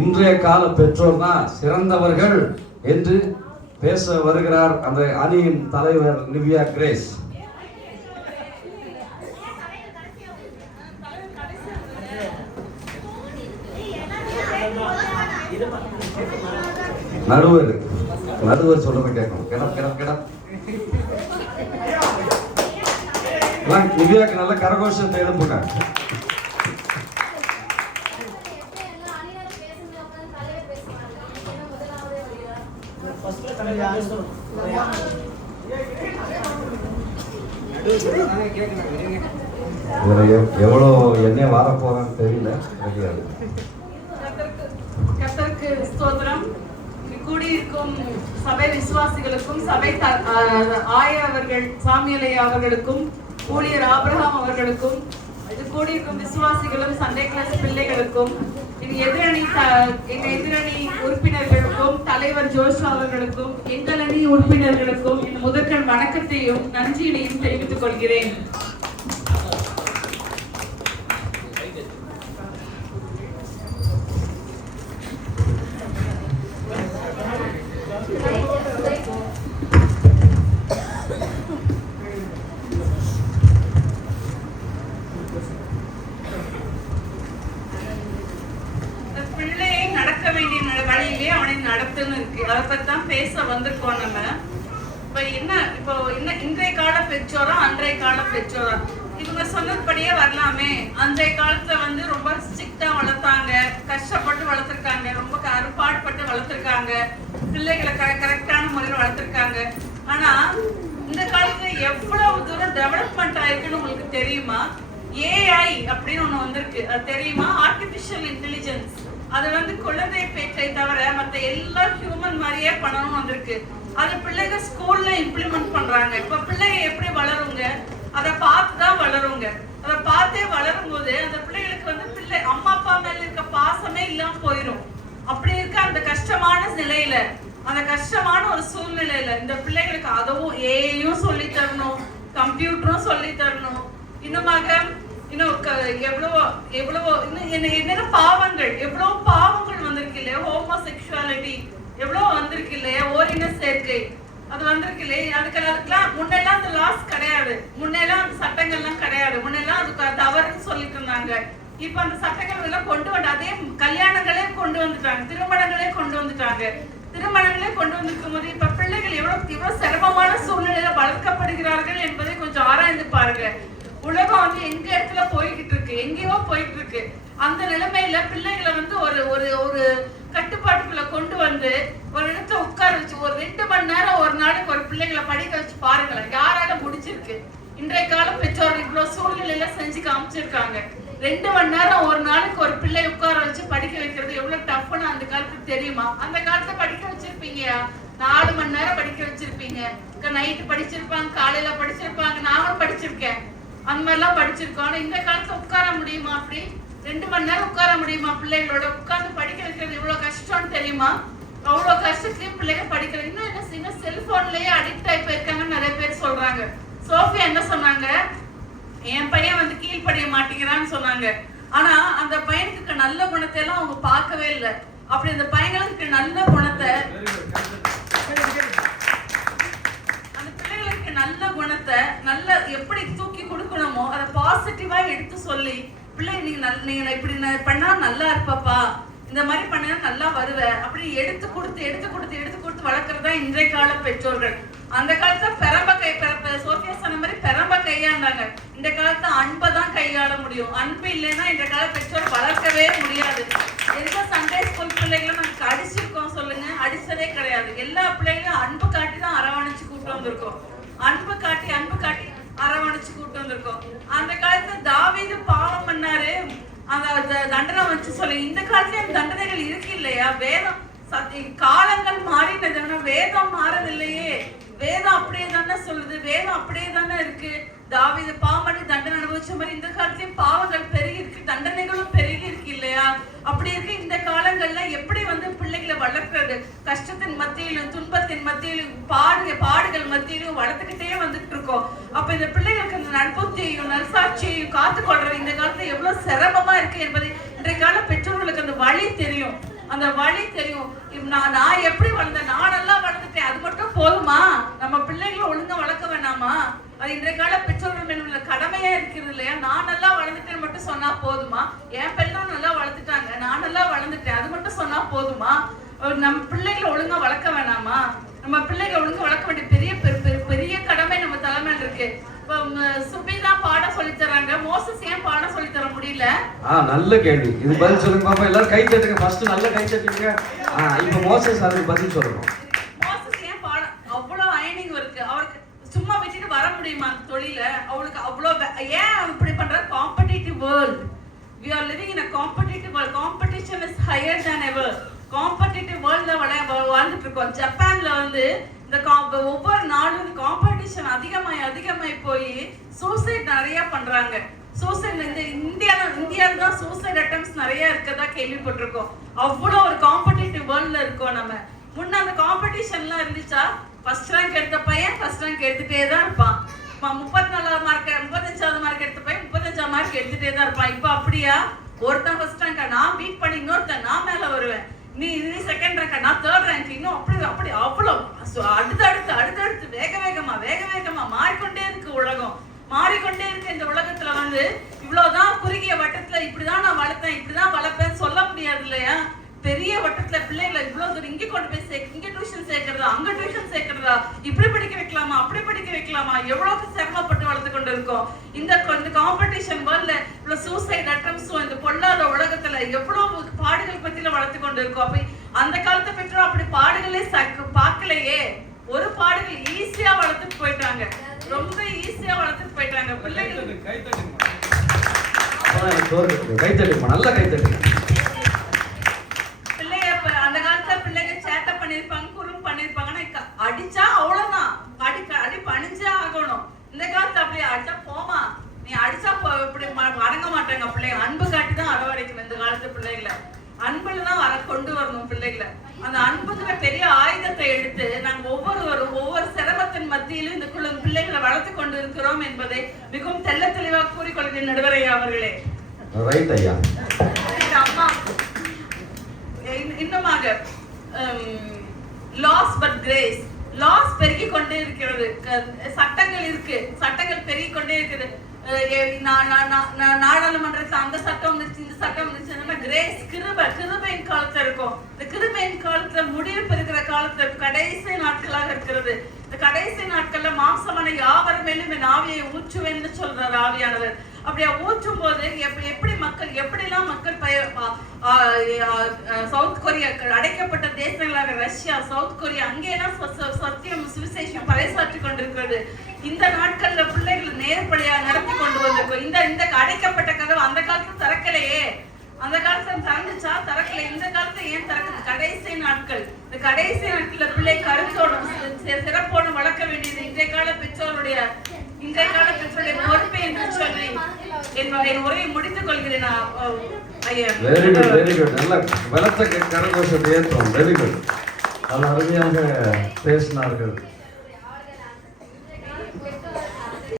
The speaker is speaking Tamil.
இன்றைய கால பெற்றோர் தான் சிறந்தவர்கள் என்று பேச வருகிறார் அந்த அணியின் தலைவர் நிவ்யா கிரேஸ். நடுவர் சொல்றதை கேட்கணும். நிவ்யாக்கு நல்ல கரகோஷத்தை எழுப்புங்க. எவ்வளோ என்ன வார போறான்னு தெரியல. கர்த்தருக்கு ஸ்தோத்திரம். கூடியிருக்கும் சபை விசுவாசிகளுக்கும் சபை ஆயர் அவர்கள் சாமியலையா அவர்களுக்கும் ஊழியர் ஆபிரகாம் அவர்களுக்கும் இது கூடியிருக்கும் விசுவாசிகளும் சண்டே கிளாஸ் பிள்ளைகளுக்கும் இது எங்க எதிரணி உறுப்பினர்களுக்கும் தலைவர் ஜோஷ் அவர்களுக்கும் எங்கள் அணி உறுப்பினர்களுக்கும் இந்த முதற்கண் வணக்கத்தையும் நன்றியினையும் தெரிவித்துக் கொள்கிறேன். பேச வந்திருக்கோம் நம்ம. இப்போ இன்றைய கால பெற்றோரா அன்றைய கால பெற்றோரா இவங்க சொன்னபடியே வரலாமே. அன்றைய காலத்துல ரொம்ப ஸ்ட்ரிக்டா வளர்த்தாங்க, கஷ்டப்பட்டு வளர்த்திருக்காங்க, ரொம்ப அருப்பாடுபட்டு வளர்த்திருக்காங்க, பிள்ளைகளை கரெக்டான முறையில் வளர்த்திருக்காங்க. ஆனா இந்த காலத்துல எவ்வளவு தூரம் டெவலப்மெண்ட் ஆயிருக்குன்னு உங்களுக்கு தெரியுமா? ஏஐ அப்படின்னு ஒண்ணு வந்திருக்கு, அது தெரியுமா? Artificial intelligence. அது குழந்தை பேச்சை தவிர மற்ற எல்லா ஹியூமன் மாதிரியே பண்ணணும் வந்திருக்கு. அது பிள்ளைங்க ஸ்கூல்ல இம்ப்ளிமெண்ட் பண்றாங்க. இப்ப பிள்ளைங்க எப்படி வளருங்க? அதை பார்த்துதான் வளருங்க. அதை பார்த்தே வளரும் போது அந்த பிள்ளைகளுக்கு பிள்ளை அம்மா அப்பா மேல இருக்க பாசமே இல்லாம போயிடும். அப்படி இருக்க அந்த கஷ்டமான நிலையில, அந்த கஷ்டமான ஒரு சூழ்நிலையில இந்த பிள்ளைகளுக்கு அதுவும் ஏஐயும் சொல்லி தரணும், கம்ப்யூட்டரும் சொல்லி தரணும். இன்னுமாக என்னென்ன பாவங்கள், எவ்வளவு பாவங்கள் வந்திருக்கு இல்லையா? ஹோமோசெக்சுவாலிட்டி எவ்வளவு வந்திருக்கு இல்லையா? ஓரின சேர்க்கை அது வந்திருக்கு இல்லையா? அதுக்கெல்லாம் முன்னெல்லாம் அந்த லாஸ் கிடையாது, முன்னெல்லாம் அந்த சட்டங்கள்லாம் கிடையாது, முன்னெல்லாம் அதுக்கு தவறுன்னு சொல்லிட்டு இருந்தாங்க. இப்ப அந்த சட்டங்கள் எல்லாம் கொண்டு வந்து அதே கல்யாணங்களே கொண்டு வந்துட்டாங்க, திருமணங்களே கொண்டு வந்துட்டாங்க. திருமணங்களே கொண்டு வந்திருக்கும் போது இப்ப பிள்ளைகள் எவ்வளவு சிரமமான சூழ்நிலையில வளர்க்கப்படுகிறார்கள் என்பதை கொஞ்சம் ஆராய்ந்து பாருங்க. உலகம் எங்க இடத்துல போய்கிட்டு இருக்கு, எங்கேயோ போயிட்டு இருக்கு. அந்த நிலைமையில பிள்ளைகளை ஒரு ஒரு கட்டுப்பாட்டுக்குள்ள கொண்டு வந்து ஒரு இடத்துல உட்கார வச்சு ஒரு 2 மணி நேரம் ஒரு நாளைக்கு ஒரு பிள்ளைகளை படிக்க வச்சு பாருங்களேன், யாரால முடிச்சிருக்கு? இன்றைய கால பெற்றோர் இவ்வளவு சூழ்நிலையில செஞ்சு காமிச்சிருக்காங்க. 2 மணி நேரம் ஒரு நாளைக்கு ஒரு பிள்ளை உட்கார வச்சு படிக்க வைக்கிறது எவ்வளவு டஃப்னு அந்த காலத்துக்கு தெரியுமா? அந்த காலத்துல படிக்க வச்சிருப்பீங்க, 4 மணி நேரம் படிக்க வச்சிருப்பீங்க. நைட்டு படிச்சிருப்பாங்க, காலையில படிச்சிருப்பாங்க, நானும் படிச்சிருக்கேன், அந்த மாதிரிலாம் படிச்சிருக்கோம். ஆனா இந்த காலத்துல உட்கார முடியுமா? அப்படி 2 மணி நேரம் உட்கார முடியுமா? பிள்ளைகளோட உட்கார்ந்து படிக்க வைக்கிறது எவ்வளவு கஷ்டம்னு தெரியுமா? அவ்வளவு கஷ்டத்துலயும் பிள்ளைங்க படிக்கிறது. இன்னும் செல்போன்லயே அடிக்ட் ஆகி போயிருக்காங்கன்னு நிறைய பேர் சொல்றாங்க. சோஃபியா என்ன சொன்னாங்க? என் பையன் கீழ்படிய மாட்டேங்கிறான்னு சொன்னாங்க. ஆனா அந்த பையனுக்கு நல்ல குணத்தை எல்லாம் அவங்க பார்க்கவே இல்லை. அப்படி அந்த பையங்களுக்கு நல்ல குணத்தை, நல்ல குணத்தை எப்படி தூக்கி கொடுக்கணுமோ அதை பாசிட்டிவா எடுத்து சொல்லி, பிள்ளை நீங்க இப்படி பண்ணா நல்லா இருப்பப்பா, இந்த மாதிரி பண்ணா நல்லா வருவ அப்படி எடுத்து கொடுத்து வளர்க்கறதா இன்றைய கால பெற்றோர்கள். அந்த காலத்துல சோஃபியா சொன்ன மாதிரி பெரம்ப கையாண்டாங்க. இந்த காலத்துல அன்பை தான் கையாள முடியும். அன்பு இல்லைன்னா இந்த கால பெற்றோர் வளர்க்கவே முடியாது. எந்த சண்டே ஸ்கூல் பிள்ளைகளும் நாங்க அடிச்சிருக்கோம் சொல்லுங்க? அடிச்சதே கிடையாது. எல்லா பிள்ளைகளும் அன்பு காட்டி தான் அரவணைச்சு கூட்டு வந்திருக்கோம். அன்பு காட்டி அரவணைச்சு கூட்டு வந்திருக்கோம். அந்த காலத்துல தாவீது பாவம் பண்ணாரு, அந்த தண்டனை வச்சு சொல்லி. இந்த காலத்துல தண்டனைகள் இருக்கு இல்லையா? வேதம் காலங்கள் மாறினது, வேதம் மாறதில்லையே. வேதம் அப்படியே தானே சொல்லுது, வேதம் அப்படியே தானே இருக்கு. தாவீது பாவம் பண்ணி தண்டனை அனுபவிச்ச மாதிரி இந்த காலத்திலயும் பாவங்கள் பெருகி இருக்கு, தண்டனைகளும் பெருகி இருக்கு இல்லையா? அப்படி இருக்கு. இந்த காலங்கள்ல எப்படி பிள்ளைகளை வளர்க்கிறது? கஷ்டத்தின் மத்தியிலும் துன்பத்தின் மத்தியிலும் பாடுகள் மத்தியிலும் வளர்த்துக்கிட்டே வந்துட்டு இருக்கோம். அப்ப இந்த பிள்ளைகளுக்கு அந்த நற்புத்தியையும் நற்சாட்சியையும் காத்துக்கொள்றது இந்த காலத்துல எவ்வளவு சிரமமா இருக்கு என்பதை இன்றைய கால பெற்றோர்களுக்கு அந்த வழி தெரியும். அந்த வழி தெரியும். நான் எப்படி வளர்ந்தேன், நான் நல்லா வளர்ந்துட்டேன், அது மட்டும் போதுமா? நம்ம பிள்ளைகளை ஒழுங்கா வளர்க்க வேணாமா? அது இன்றைய கால பெற்றோர்கள் மேல் உள்ள கடமையா இருக்கிறது இல்லையா? நான் நல்லா வளர்ந்துட்டேன்னு மட்டும் சொன்னா போதுமா? என் பிள்ளைகளும் நல்லா வளர்த்துட்டாங்க, நான் நல்லா வளர்ந்துட்டேன், அது மட்டும் சொன்னா போதுமா? நம்ம பிள்ளைகளை ஒழுங்கா வளர்க்க வேணாமா? நம்ம பிள்ளைகளை ஒழுங்கா வளர்க்க வேண்டிய பெரிய பெரிய கடமை நம்ம தலைமையில் இருக்கு. சுபிதா பாடம் சொல்லி தராங்க, மோசஸ் ஏன் பாடம் சொல்லி தர முடியல? நல்ல கேள்வி. இது பதில் சொல்லுங்க பாப்பா. எல்லாரும் கை தட்டுங்க. ஃபர்ஸ்ட் நல்ல கை தட்டுங்க. இப்போ மோசஸ் அதுக்கு பதில் சொல்லணும். மோசஸ் ஏன் பாடம் அவ்வளவு அயனிங் இருக்கு, அவருக்கு சும்மா வச்சுட்டு வர முடியுமா தொழில? அவளுக்கு அவ்வளவு ஏன் இப்படி பண்ற? Competitive world. we are living in a competitive world. competition is higher than ever. Competitive வேர்ல்ட்ல வாழ்ந்துட்டு இருக்கோம். ஜப்பான்ல வந்து இந்த ஒவ்வொரு நாளும் காம்படிஷன் அதிகமாய் போய் சூசைட் நிறைய பண்றாங்க. சூசைட் இந்த இந்தியால தான் சூசைட் அட்டெம்ப்ட்ஸ் நிறைய இருக்கதா கேள்விப்பட்டிருக்கோம். அவ்வளோ ஒரு காம்படிட்டிவ் வேர்ல்ட்ல இருக்கோம் நம்ம. முன்ன அந்த காம்படிஷன்லாம் இருந்துச்சா? ஃபர்ஸ்ட் ரேங்க் எடுத்த பையன் ஃபர்ஸ்ட் ரேங்க் எடுத்துட்டே தான் இருப்பான். 34வது மார்க் 35வது மார்க் எடுத்த பையன் 35வது மார்க் எடுத்துட்டே தான் இருப்பான். இப்போ அப்படியா? ஒருத்தன் ஃபர்ஸ்ட் ரேங்கா, நான் பீட் பண்ணி இன்னொருத்தன் நான் மேல வருவேன், நீ செகண்ட் ரேங்கா, நான் தேர்ட் ரேங்க், இன்னும் அப்படி அவ்வளோ அடுத்தடுத்து வேகமா மாறிக்கொண்டே இருக்கு உலகம். மாறிக்கொண்டே இருக்கு. இந்த உலகத்துல வந்து இவ்வளவுதான் குறுகிய வட்டத்துல இப்படிதான் நான் வளர்த்தேன், இப்படிதான் வளர்ப்பேன்னு சொல்ல முடியாது இல்லையா? பெரிய வட்டத்துல பிள்ளைகளை இவ்வளவு தூரம் இங்க கொண்டு போய் இங்க டியூஷன் சேர்க்கறதா, அங்க டியூஷன் சேர்க்கறதா, இப்படி படிக்க வைக்கலாமா, அப்படி படிக்க வைக்கலாமா, எவ்வளவு சிரமப்பட்டு வளர்த்து கொண்டு இருக்கோம். இந்த காம்படிஷன் வேர்ல்ட்ல இவ்வளவு சூசைட் அட்டெம்ப்ட்ஸும் இந்த பொல்லாத உலகத்துல எவ்வளவு பாடுகள் பத்தியில வளர்த்து கொண்டு இருக்கோம். அப்ப அந்த காலத்தை பெற்றோர் அப்படி பாடுகளே பார்க்கலையே. ஒரு பாடுகள் ஈஸியா வளர்த்துட்டு போயிட்டாங்க, ரொம்ப ஈஸியா வளர்த்துட்டு போயிட்டாங்க பிள்ளைகள். கை தட்டுமா, நல்லா கை தட்டுங்க. அந்த காலத்துல பிள்ளைங்க சேட்டை பண்ணிருப்பாங்க, குறும் பண்ணிருப்பாங்கன்னா அடிச்சா அவ்வளவுதான், அடி பணிஞ்சே ஆகணும். இந்த காலத்துல அப்படி அடிச்சா போமா, நீ அடிச்சா இப்படி அடங்க மாட்டாங்க பிள்ளைங்க. அன்பு காட்டி தான் அரவணைக்கணும் இந்த காலத்து பிள்ளைகளை. அன்புல தான் கொண்டு வரணும் பிள்ளைகளை. அந்த அன்புங்கிற பெரிய ஆயுதத்தை எடுத்து நாங்க ஒவ்வொரு சிரமத்தின் மத்தியிலும் இந்த பிள்ளைகளை வளர்த்து கொண்டு இருக்கிறோம் என்பதை மிகவும் தெள்ள தெளிவாக கூறிக்கொள்கிறேன் நடுவரையா அவர்களே. ரைட் ஐயா. அம்மா இன்னுமாக லாஸ் பட் கிரேஸ், லாஸ் பெருகி கொண்டே இருக்கிறது. சட்டங்கள் இருக்கு, சட்டங்கள் பெருகி கொண்டே இருக்குது. நாடாளுமன்றத்துல அந்த சட்டம் வந்துருச்சு, இந்த சட்டம் வந்துருச்சு. கிரேஸ் கிருபையின் காலத்துல இருக்கும். இந்த கிருபையின் காலத்துல முடிவு பெறுகிற காலத்துல கடைசி நாட்களாக இருக்கிறது. இந்த கடைசி நாட்கள்ல மாம்சமான யாவர் மேலும் என் ஆவியை ஊற்றுவேன்னு சொல்றாரு ஆவியானவர். அப்படியா ஊற்றும் போது எப்படிலாம் மக்கள் சவுத் கொரியா, அடைக்கப்பட்ட தேசங்களாக ரஷ்யா, சவுத் கொரியா, அங்கேயெல்லாம் சத்தியம் சுவிசேஷம் பறைசாற்றி கொண்டிருக்கிறது. இந்த நாட்கள்ல பிள்ளைகள் நேர்படியா நடத்தி கொண்டு வந்திருக்கோம். இந்த அடைக்கப்பட்ட கதவு அந்த காலத்துல திறக்கலையே. அந்த காலத்துல திறந்துச்சா? திறக்கல. இந்த காலத்துல ஏன் திறக்குது? கடைசி நாட்கள். இந்த கடைசி நாட்கள்ல பிள்ளை கருத்தோட சிறப்போடு வளர்க்க வேண்டியது இன்றைய கால பெற்றோருடைய பொறுப்பு என்று சொல்லி என் உரையை முடித்துக் கொள்கிறேன். Very good. நல்ல பலத்த கரகோஷத்தை ஏற்றோம். Very good. நல்ல அருமையாக பேசினார்கள்.